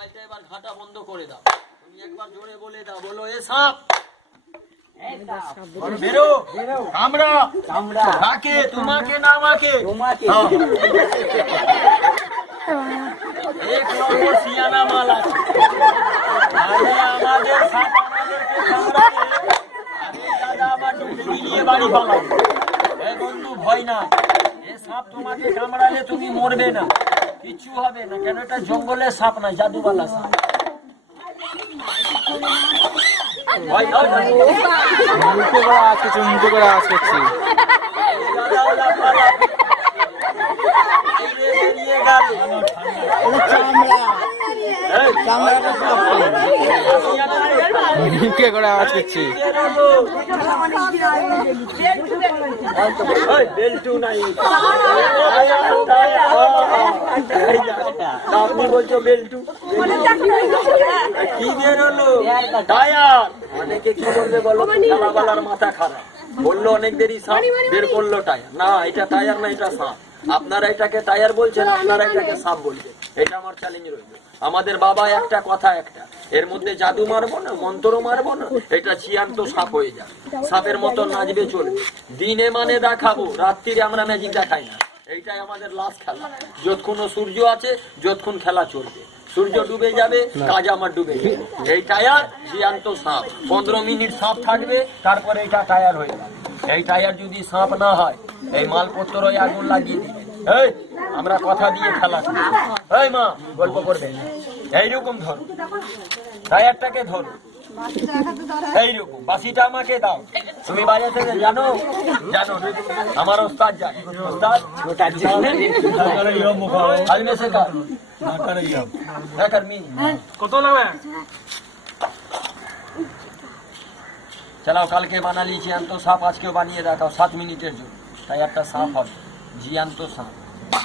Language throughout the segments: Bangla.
মোবাইলটা এবার ঘাটা বন্ধ করে দাও। তুমি একবার জোরে বলে দাও, বলো এ সাপ। বেরো, কামড়া, কামড়া, কাকে? তোমাকে না আমাকে? তোমাকে। এক লক্ষ সিয়ানা মাল আছে, আমাদের সাপ আমাদেরকে কামড়াবে। আরে দাদা, আমার ডুবুরি নিয়ে বাড়ি পালাও। এ বন্ধু, ভয় না, এ সাপ তোমাকে কামড়ালে তুমি মরবে না, কিচ্ছু হবে না। কেন? এটা জঙ্গলের সাপ না, জাদুওয়ালা সাপ। মুখে করে আওয়াজ করছি। বেল্টু নাই, আপনি বলছো বেল্টু কি বেরোলো? টায়ার। অনেকে কি করবে বলো? খেলাবালার মাথা খারাপ, বললো অনেক দেরি সাপ, বের করলো টায়ার। না, এটা টায়ার না, এটা সাপ। আপনারা এটাকে টায়ার বলছেন, আপনারা এটাকে সাপ বলছেন। এটা আমার চ্যালেঞ্জ রইল। আমাদের বাবা একটা কথা একটা, এর মধ্যে জাদু মারবো না, মন্ত্র মারবো না, এটা চিয়ান্ত সাপ হয়ে যাবে। সাপের মতো নাচবে চলবে। দিনে মানে দেখাবো, রাত্রিরে আমরা ম্যাজিক দেখাই না। এইটাই আমাদের লাস্ট খেলা। যতক্ষণ সূর্য আছে, যতক্ষণ খেলা চলবে। সূর্য ডুবে যাবে, কাজ আমার ডুবে যাবে। এই টায়ার চিয়ান্ত সাপ। 15 মিনিট সাপ থাকবে, তারপরে এটা টায়ার হয়ে যাবে। এই টায়ার যদি সাপ না হয়, এই মালপত্র আগুন লাগিয়ে দিবে। এই আমরা কথা দিয়ে খেলা করি। এই মা, গল্প করবে এইরকম ধরো, টায়ারটাকে ধরো এইরকম। বাসিটা আমাকে দাও। তুমি বাজাতে জানো? জানো? আমার ওস্তাদ জানে। ওস্তাদ কত লাগবে? চালাও, কালকে বানালি জিয়ান্ত সাপ, আজকেও বানিয়ে দেখাও 7 মিনিটের জন্য। তাই একটা সাপ হবে, জিয়ান্ত সাপ।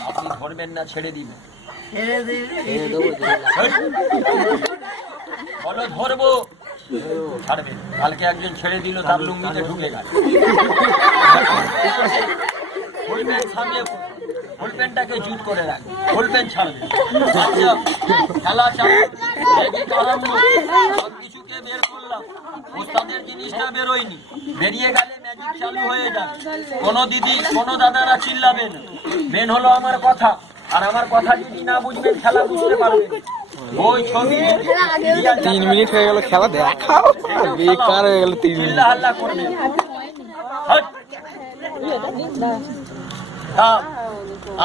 আপনি ধরবেন না, ছেড়ে দিবেন? বলো ধরবো, ছাড়বে। কালকে একজন ছেড়ে দিল, তার লুঙ্গিতে ঢুকে গেল। ফুল প্যান্টটাকে জুত করে রাখবে, ফুল প্যান্ট ছাড়বে। আচ্ছা, খেলা চালু, সবকিছুকে বের করলাম, ওস্তাদের জিনিসটা বেরোয়নি। বেরিয়ে গেলে ম্যাজিক চালু হয়ে যাবে। কোনো দিদি, কোনো দাদারা চিল্লাবেন। মেন হলো আমার কথা, আর আমার কথা যদি না বুঝবেন, খেলা বুঝতে পারবেন। ওই ছবি 3 মিনিট হয়ে গেল, খেলা দেখাও, বেকার হয়ে গেল 3 মিনিট। হাল্লা করবেন।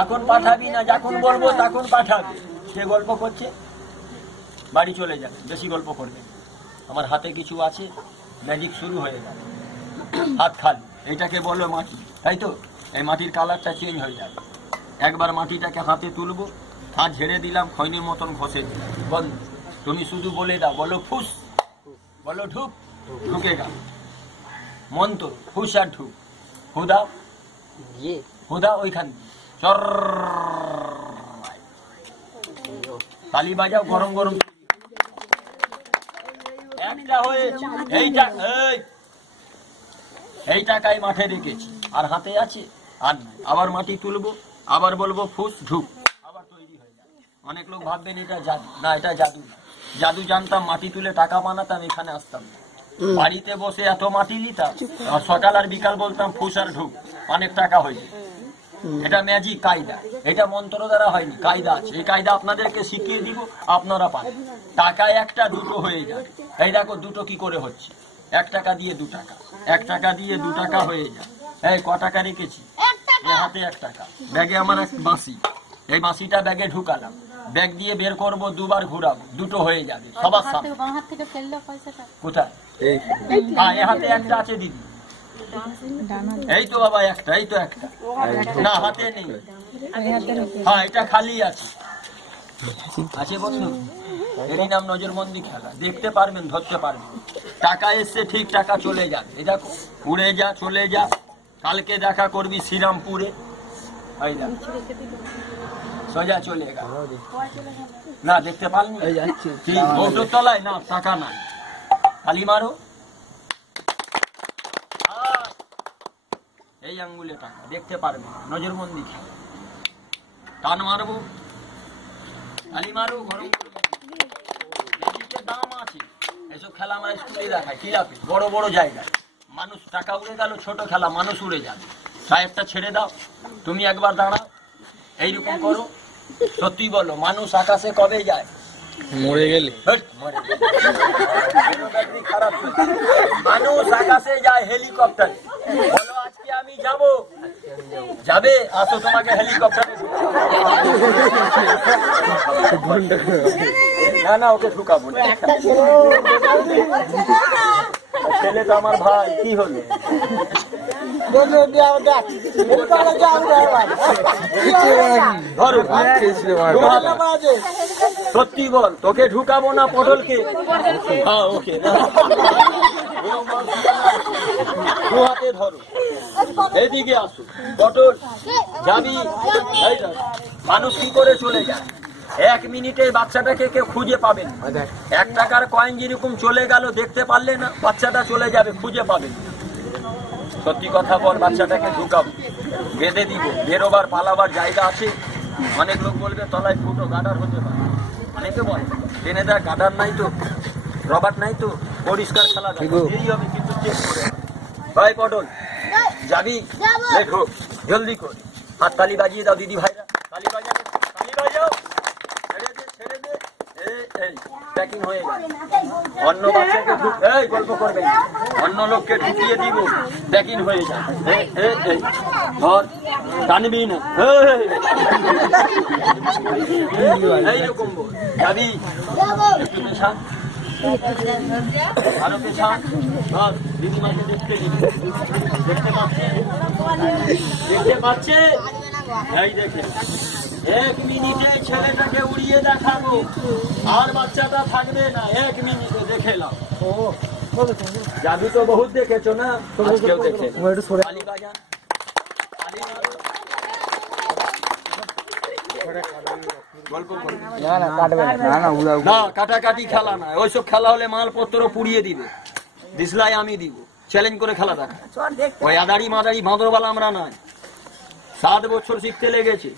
এখন পাঠাবি না, যখন বলবো তখন পাঠাবি। সে গল্প করছে, বাড়ি চলে যাবে, বেশি গল্প করবে। আমার হাতে কিছু আছে, ম্যাজিক শুরু হয়ে যাবে। হাত খালি, এটাকে বলো মাটি, তাই তো? এই মাটির কালারটা চেঞ্জ হয়ে যাবে। একবার মাটিটাকে হাতে তুলবো, হাত ঝেড়ে দিলাম, খৈনির মতন ঘষে দিলাম। বন্ধ। তুমি শুধু বলে দাও, বলো ফুস, বলো ঢুক, ঢুকে গেল মন্ত্র। ফুস আর ঢুক। হুদা, হুদা ওইখান চর, তালি বাজাও, গরম গরম। একটা হয়েছে। এই টাকায় মাঠে রেখেছি, আর হাতে আছে আর নাই। আবার মাটি তুলবো, আবার বলবো ফুস ঢুক, আবার তৈরি হয়ে যাবে। অনেক লোক ভাববেন এটা জাদু। না, এটা জাদু না। জাদু জানতাম, মাটি তুলে টাকা বানাতাম, এখানে আসতাম না। বাড়িতে বসে এত মাটি নিতাম, আর সকাল আর বিকাল বলতাম ফুস আর ঢুক, অনেক টাকা হয়ে যায়। এটা ম্যাজিক কায়দা, এটা মন্ত্র দ্বারা হয়নি, কায়দা আছে। এই কায়দা আপনাদেরকে শিখিয়ে দিব, আপনারা পাবেন। টাকা একটা দুটো হয়ে যায়। এই দেখো দুটো কি করে হচ্ছে। 1 টাকা দিয়ে 2 টাকা, 1 টাকা দিয়ে 2 টাকা হয়ে যায়। এই ক টাকা রেখেছি? হাতে 1 টাকা। ব্যাগে আমার এক বাঁশি, এই বাঁশিটা ব্যাগে ঢুকালাম, ব্যাগ দিয়ে বের করবো, 2 বার ঘুরাবো, দুটো হয়ে যাবে সবার সামনে। কোথায়? হ্যাঁ, এ হাতে একটা আছে দিদি। এই তো বাবা একটা, এই তো একটা। না, হাতে নেই। হ্যাঁ, এটা খালি আছে। আছে বন্ধু, এরই নাম নজরবন্দি খেলা। দেখতে পারবেন, ধরতে পারবেন। টাকা এসছে, ঠিক টাকা চলে যাবে। এই দেখো, উড়ে যা, চলে যা। কালকে দেখা করবি শ্রীরামপুরে, সোজা চলে গেল। না, দেখতে পারলি? বৌটোর তলায় না, টাকা নাই। তালি মারো, এই আঙ্গুলে টাকা, দেখতে পারবে। নজরবন্দি খেলা। টান মারবো, তালি মারো, গরম। অনেক দাম আছে। এসব খেলা আমরা স্কুলে দেখাই, ক্লাবে বড় বড় জায়গায়। মানুষ টাকা উড়ে গেল, ছোট খেলা মানুষ উড়ে যাবে। সাহেবটা ছেড়ে দাও, তুমি একবার দাঁড়াও, এইরকম করো। সত্যি বলো, মানুষ আকাশে কবে যায়? মরে গেলে। খারাপ মানুষ আকাশে যায় হেলিকপ্টারে। বলো আজকে আমি যাব, যাবে? আসো তোমাকে হেলিকপ্টারে। না না, ওকে ঢুকাবো না। ছেলে তো আমার ভাই, কি হলো? সত্যি বল, তোকে ঢুকাবো না পটলকে? হ্যাঁ ওকে হাতে ধরো, এদিকে আসো। পটল যাবি? মানুষ কি করে চলে যায়? 1 মিনিটে বাচ্চাটাকে কেউ খুঁজে পাবেন। 1 টাকার কয়েন যেরকম চলে গেল, দেখতে পারলে না, বাচ্চাটা চলে যাবে, খুঁজে পাবেন। সত্যি কথা বল, বাচ্চাটাকে ঢুকাবো, বেঁধে দিব, বেরোবার পালাবার জায়গা আছে। অনেক লোক বলবে তলায় ফুটো গাডার হতে পারে, অনেকে বলে টেনে দেয়, গাডার নাই তো, রবার নাই তো, পরিষ্কার খেলা দেরি হবে, কিন্তু চেক করে। ভাই পটল যাবি? ঢোক জলদি কর, হাত তালি বাজিয়ে দাও দিদি ভাইরা, তালি বাজাও, তালি বাজাও। ছেড়ে দে, এই প্যাকিং হয়ে গেল। অন্য বাচ্চাকে এই গল্প করবে, অন্য লোককে ঢুকিয়ে দিব, প্যাকিং হয়ে যায়। ধর, টানবি না, এইরকম বল। যাবি? একটু পেছান, আরো পেছান। ধর, দিদিমাকে দেখতে দিবি, দেখতে পাচ্ছে, দেখতে পাচ্ছে। এই দেখে 1 মিনিটে ছেলেটাকে উড়িয়ে দেখাবো, আর বাচ্চাটা থাকবে না। 1 মিনিটে দেখেলাম। জাদু তো বহুত দেখেছো না? আজকেও দেখে তালি বাজান, তালি মারো। না কাটাকাটি খেলা না, ওইসব খেলা হলে মালপত্র পুড়িয়ে দিবে, দিসলাই আমি দিব। চ্যালেঞ্জ করে খেলা দেখা, ওই আদারি মাদারি বাঁদরবালা আমরা নয়। 7 বছর শিখতে লেগেছে।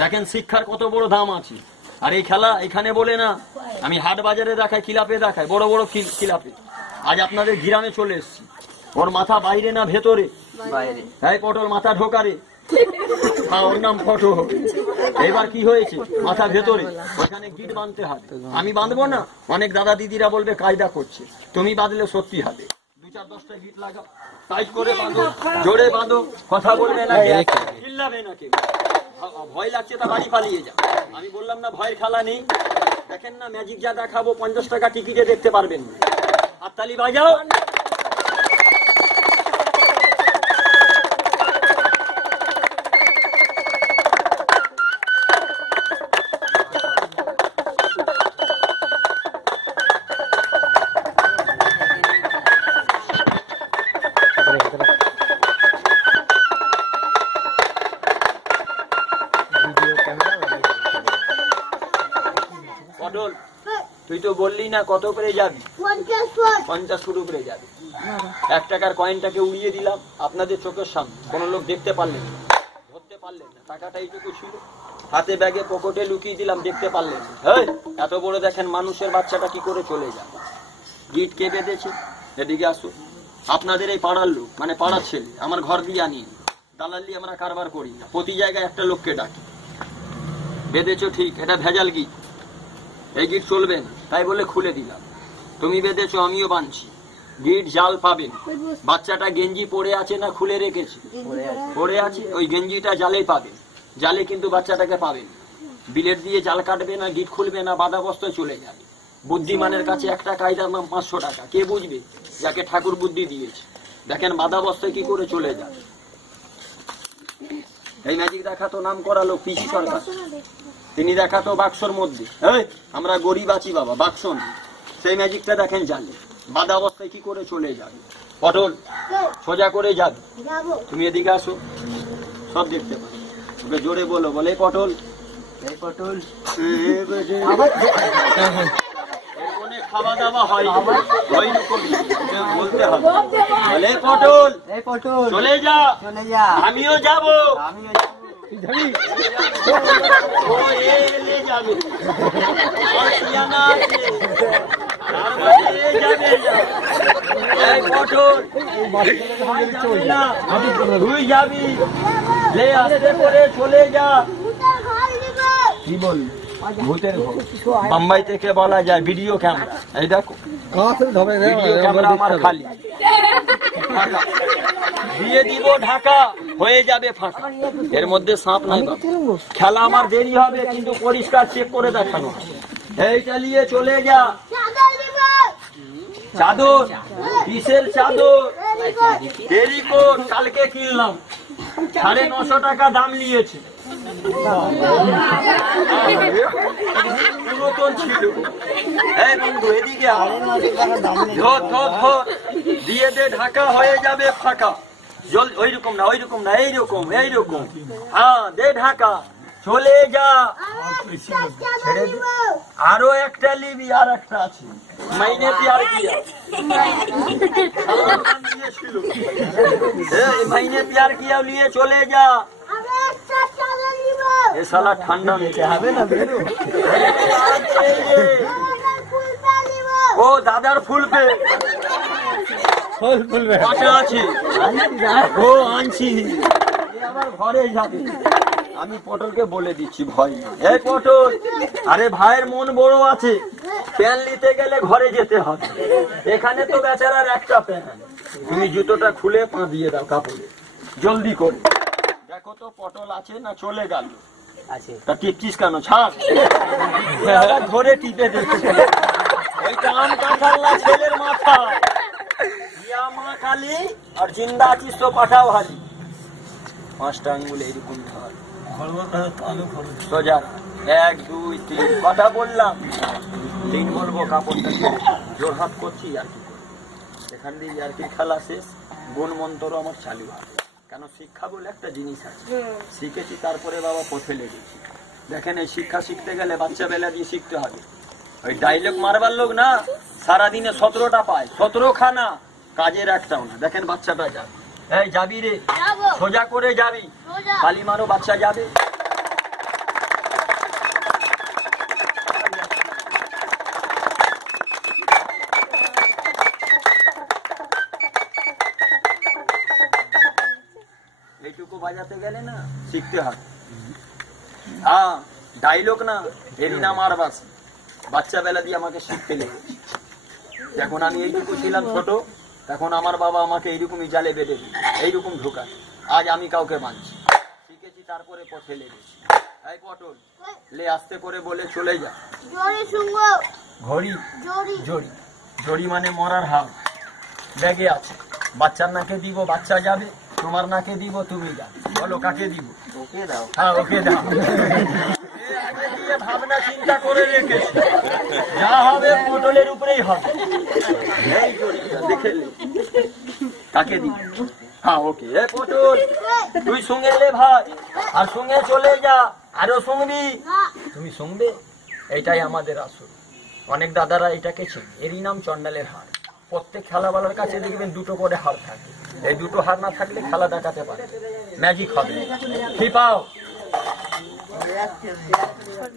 দেখেন শিক্ষার কত বড় দাম আছে। আর এই খেলা এখানে বলে না, আমি হাট বাজারে দেখাই, কিলাপে দেখাই, বড় বড় কিলাপে। আজ আপনাদের গ্রামে চলে এসছি। ওর মাথা বাইরে না ভেতরে? বাইরে। এই পটল মাথা ঢোকারে, হ্যাঁ ওর নাম ফটো। এবার কি হয়েছে? মাথা ভেতরে, ওখানে গিট বাঁধতে হবে। আমি বাঁধবো না, অনেক দাদা দিদিরা বলবে কায়দা করছে, তুমি বাঁধলে সত্যি হবে। 2-4-10টা গিট লাগাও, টাইট করে বাঁধো, জোরে বাঁধো, কথা বলবে না, চিল্লাবে না কেউ। ভয় লাগছে তা বাড়ি পালিয়ে যা। আমি বললাম না ভয়ের খেলা নেই। দেখেন না ম্যাজিক যা দেখাবো, 50 টাকা টিকিটে দেখতে পারবেন না। হাততালি বাজাও। পটল তুই তো বললি না কত করে যাবি? 50 ফুট উপরে যাবি। 1 টাকার কয়েনটাকে উড়িয়ে দিলাম আপনাদের চোখের সামনে, কোন লোক দেখতে পারলেন না, ধরতে পারলেন না। টাকাটা এইটুকু ছিল, হাতে ব্যাগে পকেটে লুকিয়ে দিলাম, দেখতে পারলেন না। এত বড় দেখেন মানুষের বাচ্চাটা কি করে চলে যাবে। গিট কে বেঁধেছে? এদিকে আসো। আপনাদের এই পাড়ার লোক, মানে পাড়ার ছেলে, আমার ঘর দিয়ে আনিয়ে দালালি আমরা কারবার করি না, প্রতি জায়গায় একটা লোককে ডাকি। বেঁধেছো ঠিক, এটা ভেজাল গিট, এই গিট চলবে না, তাই বলে খুলে দিলাম। তুমি বেঁধেছো, আমিও বাঁধছি। গিট জাল পাবেন। বাচ্চাটা গেঞ্জি পরে আছে না খুলে রেখেছে? পরে আছে, ওই গেঞ্জিটা জালেই পাবেন। জালে কিন্তু বাচ্চাটাকে পাবেন। বিলেট দিয়ে জাল কাটবে না, গিট খুলবে না, বাঁধা বস্তায় চলে যাবে। বুদ্ধিমানের কাছে একটা কায়দার নাম 500 টাকা। কে বুঝবে? যাকে ঠাকুর বুদ্ধি দিয়েছে। দেখেন বাঁধা বস্তায় কি করে চলে যাবে। এই ম্যাজিক দেখাতো নাম করা লোক পিসি সরকার, তিনি দেখাতো বাক্সর মধ্যে। আমরা গরিব আছি বাবা, বাক্স না। সেই ম্যাজিকটা দেখেন জালে, বাঁধা অবস্থায় কি করে চলে যাবে। পটল সোজা করে যাবে, তুমি এদিকে আসো, সব দেখতে পাবে। ওকে জোরে বলো, বলে পটল, এই পটল। খাওয়া দাওয়া হয়, বলতে হবে, বলে পটল চলে যা, আমিও যাবো। ও এলে যাবে আসিয়ানা আছে তার মানে এ যাবে এই পটল তুই যাবি লে আস্তে করে চলে যা কি বল ভূতের ঘর মুম্বাই থেকে বলা যায় ভিডিও ক্যামেরা এই দেখো ভিডিও ক্যামেরা আমার খালি দিয়ে দিব ঢাকা হয়ে যাবে ফাঁকা এর মধ্যে সাপ নাই বাবা খেলা আমার দেরি হবে কিন্তু পরিষ্কার চেক করে দেখানো এইটা নিয়ে চলে যা চাদর কিসের চাদর টেরিকট কালকে কিনলাম 950 টাকা দাম নিয়েছে পুরাতন ছিল এই বন্ধু এদিকে ধর ধর ধর দিয়ে দে ঢাকা হয়ে যাবে ফাঁকা জল ওইরকম না ওইরকম না এইরকম এইরকম হ্যাঁ দে ঢাকা চলে যা ছেড়ে দে আরো একটা লিবি আর একটা আছে মাইনে প্যার কিয়া মাইনে প্যার কিয়া নিয়ে চলে যা এ শালা ঠান্ডা নিতে হবে না বেরো ও দাদার ফুল পে কটা আছে ও আনছি আবার ঘরে যাবে আমি পটলকে বলে দিচ্ছি ভয় না এই পটল আরে ভাইয়ের মন বড় আছে প্যান নিতে গেলে ঘরে যেতে হবে এখানে তো বেচারার একটা প্যান তুমি জুতোটা খুলে পা দিয়ে দাও কাপড়ে জলদি করে দেখো তো পটল আছে না চলে গেল আছে তা টিপছিস কেন ছাড় ধরে টিপে দেখতে ওইটা আম কাঁঠাল না ছেলের মাথা ইয়া মা কালী আর জিন্দা আছিস তো পাঠাও হালি 5টা আঙ্গুল এইরকম ধর সোজা 1 2 3 কথা বললাম 3 বলবো কাপড়টা জোর হাত করছি আর কি এখান দিয়ে আর কি খেলা শেষ গুণ মন্ত্র আমার চালু হয় কেন শিক্ষা বলে একটা জিনিস আছে শিখেছি তারপরে বাবা পথে লেগেছি দেখেন এই শিক্ষা শিখতে গেলে বাচ্চা বেলা দিয়ে শিখতে হবে ওই ডাইলগ মারবার লোক না সারাদিনে 17টা পায় 17 খানা কাজের একটাও না দেখেন বাচ্চাটা যাবে এই যাবি রে সোজা করে যাবি কালি মারো বাচ্চা যাবে এইটুকু বাজাতে গেলে না শিখতে হবে হ্যাঁ ডাইলগ না এরই নাম আর বাস বাচ্চা বেলা দিয়ে আমাকে শিখতে লেগেছে যখন আমি এইটুকু ছিলাম ছোট তখন আমার বাবা আমাকে এইরকমই জালে বেঁধে দিল এইরকম ঢোকা আজ আমি কাউকে মানছি শিখেছি তারপরে পথে লেগেছি এই পটল লে আস্তে করে বলে চলে যা ঘড়ি জড়ি জড়ি মানে মরার হাল ব্যাগে আছে বাচ্চার নাকে দিব বাচ্চা যাবে তোমার নাকে দিব তুমি যাবে বলো কাকে দিব ওকে দাও হ্যাঁ ওকে দাও ভাবনা চিন্তা করে রেখেছি যা হবে পটলের উপরেই হবে এই জড়িটা দেখে কাকে দিব হ্যাঁ ওকে এ পটল তুই সঙ্গে এলে ভাই আর সঙ্গে চলে যা আরো শুনবি তুমি শুনবে এইটাই আমাদের আসল অনেক দাদারা এটাকে চেনে এরই নাম চন্ডালের হার প্রত্যেক খেলাওয়ালার কাছে দেখবেন 2টো করে হার থাকে এই 2টো হার না থাকলে খেলা দেখাতে পারে ম্যাজিক হবে কি পাও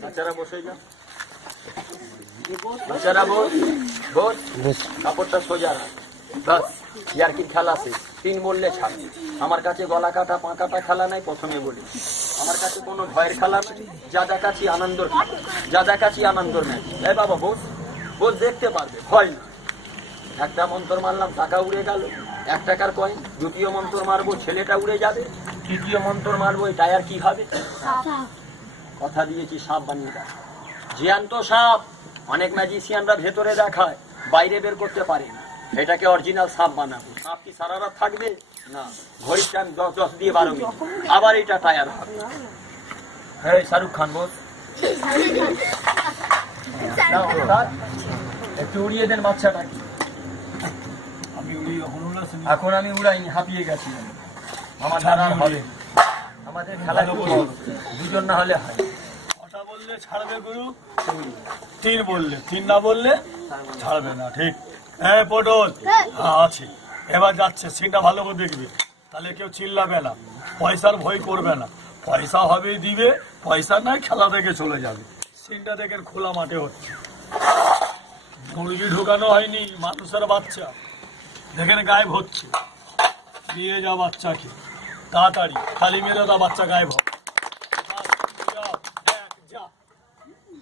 বাচ্চারা বসে যা বাচ্চারা বস কাপড়টা সোজা রাখ বাস ইয়ার্কির খেলা শেষ 3 বললে ছাড় আমার কাছে গলা কাটা পা কাটা খেলা নাই প্রথমে বলি আমার কাছে কোনো ভয়ের খেলা নেই যা দেখাচ্ছি আনন্দর যা দেখাচ্ছি আনন্দর ম্যাচ এই বাবা বস দেখতে পারবে ভয় না একটা মন্ত্র মারলাম টাকা উড়ে গেল 1 টাকার কয়েন দ্বিতীয় মন্ত্র মারবো ছেলেটা উড়ে যাবে তৃতীয় মন্ত্র মারবো এই টায়ার কি হবে কথা দিয়েছি সাপ বানিয়ে দেয় জ্যান্ত সাপ অনেক ম্যাজিশিয়ানরা ভেতরে দেখায় বাইরে বের করতে পারে না এটাকে অরিজিনাল সাপ বানাবো সাপ কি সারা রাত থাকবে না ঘড়ির টাইম 10 দিয়ে 12 মিনিট আবার এটা টায়ার হবে হ্যাঁ শাহরুখ খান বল একটু উড়িয়ে দেন বাচ্চাটাকে এখন আমি উড়াইনি হাঁপিয়ে গেছি আমার দ্বারা হবে আমাদের খেলা দুজন না হলে হয় কথা বললে ছাড়বে গুরু 3 বললে 3 না বললে ছাড়বে না ঠিক হ্যাঁ পটল হ্যাঁ আছে এবার যাচ্ছে সিনটা ভালো করে দেখবি তাহলে কেউ চিল্লাবে না পয়সার ভয় করবে না পয়সা হবে দিবে, পয়সা নাই খেলা থেকে চলে যাবে। সিনটা দেখেন খোলা মাঠে হচ্ছে, মুরগি ঢুকানো হয়নি, মানুষের বাচ্চা দেখেন গায়েব হচ্ছে। দিয়ে যা বাচ্চাকে তাড়াতাড়ি খালি মেরে দাও, বাচ্চা গায়েব হবে।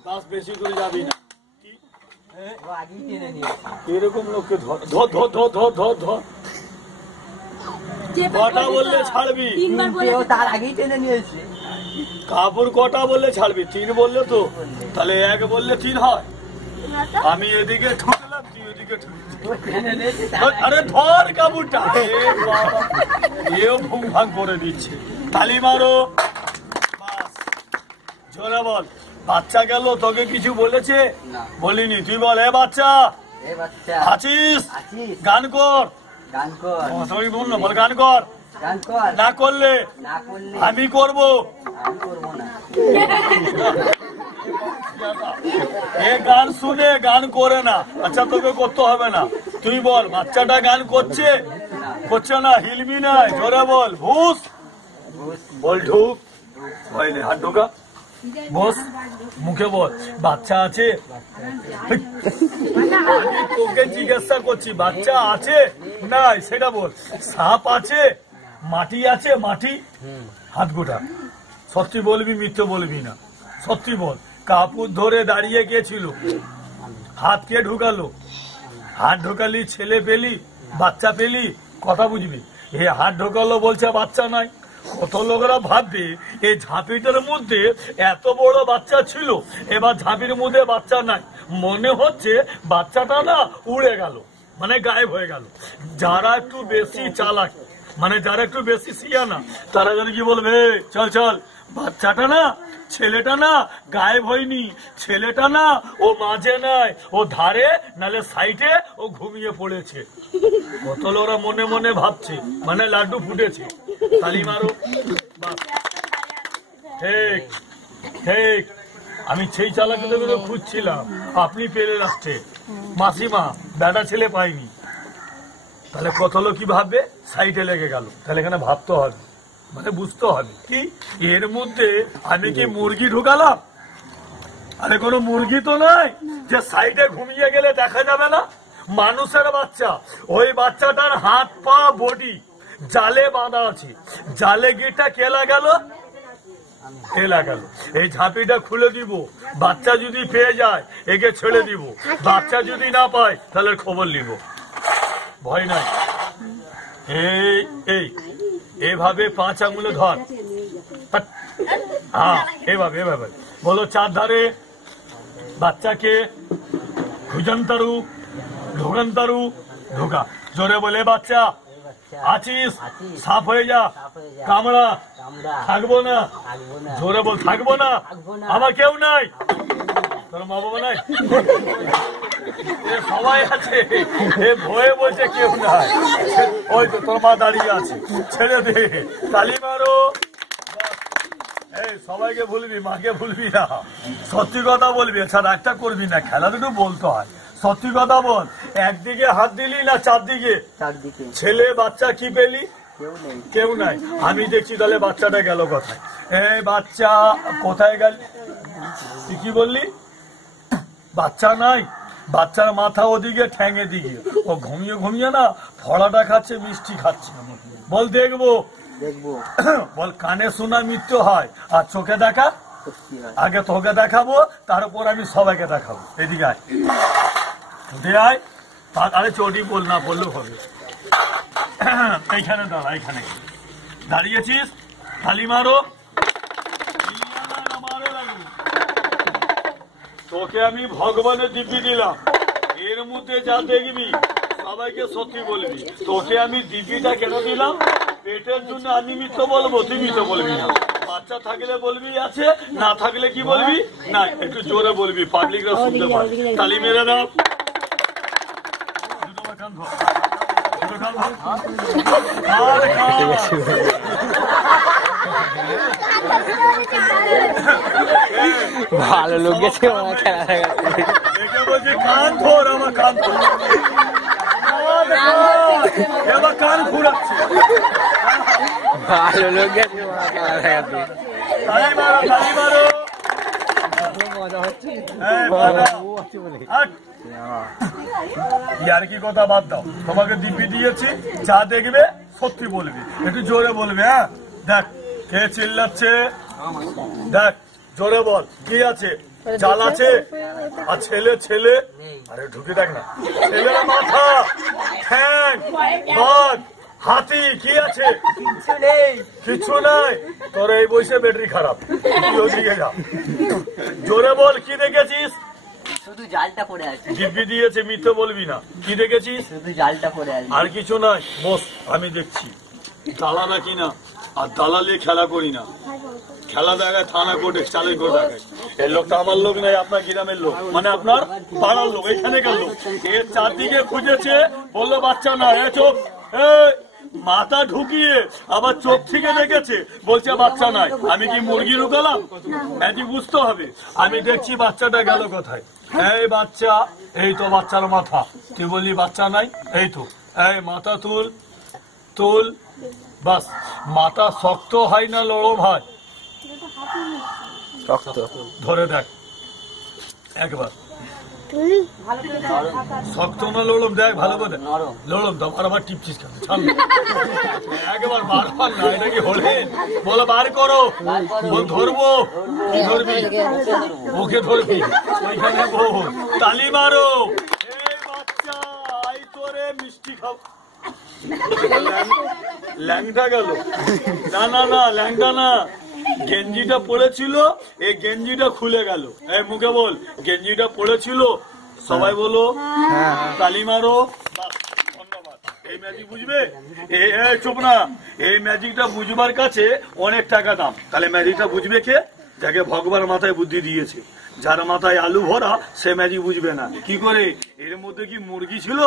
বাস বেশি করে যাবি না। এরকম লোককে ধর ধর ধর ধর ধর ধর ধর। কটা বললে ছাড়বি? তার আগেই টেনে নিয়েছে। কাপড় কটা বললে ছাড়বি? 3 বললে তো, তাহলে 1 বললে 3 হয়। আমি এদিকে ঠুকলাম, তুই ওদিকে ঠুকলি। আরে ধর কাপড়টা। এও ভুং ভাং করে দিচ্ছে। তালি মারো। জোরে বল। বাচ্চা গেল, তোকে কিছু বলেছে? বলিনি। তুই বল, এ বাচ্চা আছিস? গান কর। বল না, গান কর। না করলে আমি করবো। এ গান শুনে গান করে না। আচ্ছা, তোকে করতে হবে না। তুই বল, বাচ্চাটা গান করছে? করছে না, হিলবি না। জোরে বল, ভুস। বল ঢুক। হয়নি, হাত ঢোকা। বস, মুখে বল, বাচ্চা আছে? আমি তোকে জিজ্ঞাসা করছি, বাচ্চা আছে? নাই, সেটা বল। সাপ আছে? মাটি আছে? মাটি? হাত গোটা। সত্যি বলবি, মিথ্যে বলবি না। সত্যি বল। কাপড় ধরে দাঁড়িয়ে গেছিল, হাত কে ঢুকালো? হাত ঢোকালি, ছেলে পেলি, বাচ্চা পেলি, কথা বুঝবি। এ হাত ঢোকালো বলছে বাচ্চা নাই। কত লোকেরা ভাববে এই ঝাঁপিটার মধ্যে এত বড় বাচ্চা ছিল, এবার ঝাঁপির মধ্যে বাচ্চা নাই। মনে হচ্ছে বাচ্চাটা না উড়ে গেল, মানে গায়েব হয়ে গেল। যারা একটু বেশি চালাক, মানে যারা একটু বেশি সিয়ানা, তারা যেন কি বলবে, চল চল, বাচ্চাটা না, ছেলেটা না গায়েব হয়নি, ছেলেটা না ও মাঝে নাই, ও ধারে নালে সাইডে ও ঘুমিয়ে পড়েছে। কত লোকরা মনে মনে ভাবছে, মানে লাড্ডু ফুটেছে। তালি মারো। ঠিক ঠিক। আমি সেই চালাকে খুঁজছিলাম, আপনি পেরে রাখছে। মাসিমা বেটা ছেলে পাইনি। তাহলে কত লোক কি ভাববে? সাইডে লেগে গেল। তাহলে এখানে ভাবতে হবে, মানে বুঝতে হবে কি এর মধ্যে আমি কি মুরগি ঢুকালাম? আরে কোনো মুরগি তো নাই যে সাইডে ঘুমিয়ে গেলে দেখা যাবে না। মানুষের বাচ্চা, ওই বাচ্চাটার হাত পা বডি জালে বাঁধা আছে। জালে গিটা কেলা গেল, কেলা গেল। এই ঝাঁপিটা খুলে দিব, বাচ্চা যদি পেয়ে যায় একে ছেড়ে দিব, বাচ্চা যদি না পায় তাহলে খবর নিব। ভয় নাই। এই এই এভাবে 5 আঙুলে ধর। হ্যাঁ, এভাবে এভাবে বলো। 4 ধারে বাচ্চাকে খুজন্তারু ঢোকান্তারু ঢোকা। জোরে বলে, বাচ্চা আছিস? সাফ হয়ে যা। কামড়া। থাকবো না। জোরে বল, থাকবো না। আমার কেউ নাই। তোর মা বাবা নাই? সবাই আছে। এ ভয়ে বলছে কেউ নাই। ওই তো তোর মা দাঁড়িয়ে আছে, ছেড়ে দে। তালি মারো। এই সবাইকে ভুলবি, মাকে ভুলবি না। সত্যি কথা বলবি, ছাড়া একটা করবি না। খেলা দুটো বলতে হয়। সত্যি কথা বল। একদিকে হাত দিলি না চারদিকে? ছেলে বাচ্চা কি পেলি? কেউ নাই। আমি দেখছি, তাহলে বাচ্চাটা গেল কোথায়? এই বাচ্চা কোথায় গেল? তুই কি বললি? বাচ্চা নাই। বাচ্চার মাথা ওদিকে, ঠ্যাঙে দিকে। ও ঘুমিয়ে ঘুমিয়ে না ফড়াটা খাচ্ছে, মিষ্টি খাচ্ছে। বল, দেখবো। বল, কানে শোনা মৃত্যু হয়, আর চোখে দেখা? আগে তোকে দেখাবো, তারপর আমি সবাইকে দেখাবো। এদিকে আয়, আয়। আরে চটি বল, না বললেও হবে। এইখানে দাঁড়া, এইখানে দাঁড়িয়েছিস। তালি মারো। তোকে আমি ভগবানের দিব্যি দিলাম, এর মধ্যে যা দেখবি সবাইকে সত্যি বলবি। তোকে আমি দিব্যিটা কেন দিলাম? পেটের জন্য আমি মিথ্যে বলবো, তুই মিথ্যে বলবি না। বাচ্চা থাকলে বলবি আছে, না থাকলে কি বলবি? না, একটু জোরে বলবি, পাবলিকরা শুনতে পারে। তালি মেরে দাও। ভালো লোক গেছে খেলা বলছি, কান ধর আমার, কান ধর। এবার কান ঘুরাচ্ছে। ভালো লোক গেছে খেলা তালি মারো, তালি মারো। এই বাবা, হাট। ইয়ার কি কথা বাদ দাও, তোমাকে দিব্যি দিয়েছি, যা দেখবে সত্যি বলবি, একটু জোরে বলবে। হ্যাঁ, দেখ কে চিল্লাচ্ছে, দেখ জোরে বল, কি আছে? জাল আছে? আর ছেলে ছেলে, আরে ঢুকে দেখ না, ছেলের মাথা, ঠ্যাং, বাঘ, হাতি, কি আছে? কিছু নাই। তোর এই বয়সে ব্যাটারি খারাপ, তুই ওদিকে যা। জোরে বল, কি দেখেছিস? শুধু জালটা পড়ে আছে, দিব্যি দিয়েছে, মিথ্যে বলবি না। কি দেখেছিস? শুধু জালটা পড়ে আছে। আর কিছু নাই, বস আমি দেখছি। দালালা কিনা, আর দালালে খেলা করি না। খেলা দেখায় থানা কোর্টে, চ্যালেঞ্জ করে দেখায়। এই লোকটা আমার লোক নাই, আপনার গ্রামের লোক, মানে আপনার পাড়ার লোক, এখানেকার লোক। এর চারদিকে খুঁজেছে, বললো বাচ্চা না, এ চোখ, মাথা ঢুকিয়ে আবার চোখ থেকে দেখেছে, বলছে বাচ্চা নাই। আমি কি মুরগি লুকালাম? ম্যাজিক বুঝতে হবে। আমি দেখছি বাচ্চাটা গেল কোথায়। এই বাচ্চা, এই তো বাচ্চার মাথা। তুই বললি বাচ্চা নাই, এই তো। এই মাথা তুল, তুল, বাস। মাথা শক্ত হয় না লড়ম হয়? শক্ত। ধরে দেখ একবার, শক্ত না লড়ম, দেখ ভালো করে। লড়ম তো আবার টিপছিস কেন? ছাড় না। একবার বারবার না, এটা কি হলেন? বলো বার করো। বল ধরবো, কি ধরবি? ওকে ধরবি, ওইখানে বল, তালি মারো। এই বাচ্চা, আই তোরে মিষ্টি খাও। ল্যাংটা গেল না, না না, ল্যাংটা না, গেঞ্জিটা পড়েছিল, এই গেঞ্জিটা খুলে গেল। এই মুখে বল, গেঞ্জিটা পড়েছিল। সবাই বলো তালি মারো। ধন্যবাদ। এই ম্যাজিক বুঝবে? চুপ না, এই ম্যাজিকটা বুঝবার কাছে অনেক টাকা দাম। তাহলে ম্যাজিকটা বুঝবে কে? যাকে ভগবান মাথায় বুদ্ধি দিয়েছে। যার মাথায় আলু ভরা, সে ম্যাজিক বুঝবে না। কি করে? এর মধ্যে কি মুরগি ছিল?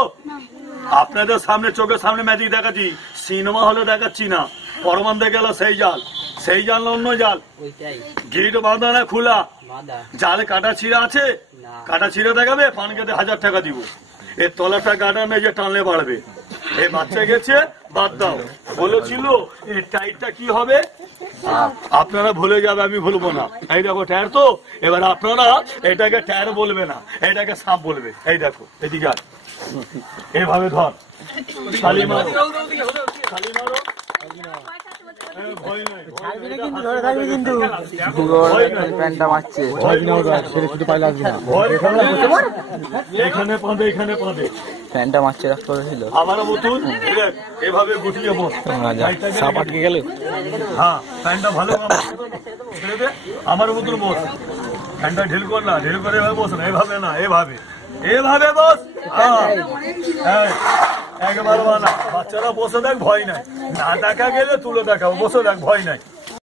আপনাদের সামনে, চোখের সামনে ম্যাজিক দেখাচ্ছি, সিনেমা হলে দেখাচ্ছি না। পরমান্তে গেল সেই জাল, সেই জাল অন্য জাল। গিট বাঁধা না খোলা? জালে কাটা ছিঁড়া আছে? কাটা ছিঁড়ে দেখাবে, পান খেতে 1000 টাকা দিব। এর তলাটা কাটা নেই যে টানলে বাড়বে। এই বাচ্চা গেছে, বাদ দাও। বলেছিল এই টাইটটা কি হবে? আপনারা ভুলে যাবে, আমি ভুলবো না। এই দেখো টায়ার তো, এবার আপনারা এটাকে টায়ার বলবে না, এটাকে সাপ বলবে। এই দেখো, এদিকে আর এভাবে ধর, তালি মারো, তালি মারো। প্যান্টটা মারছে, এখানে পাঁধে, এখানে পাঁধে, প্যান্টটা মারছে, রাখ করেছিল। আবার বোতুল এভাবে গুটিয়ে বস। সাপ আটকে গেল। হ্যাঁ, প্যান্টটা ভালো ছেড়ে দে, আমার বোতুল বস। প্যান্টটা ঢিল কর না, ঢিল করে এভাবে বস না, এভাবে না, এভাবে, এভাবে বস। একবার বানা, বাচ্চারা বসে দেখ, ভয় নাই। না দেখা গেলে তুলে দেখাবো, বসে দেখ, ভয় নাই।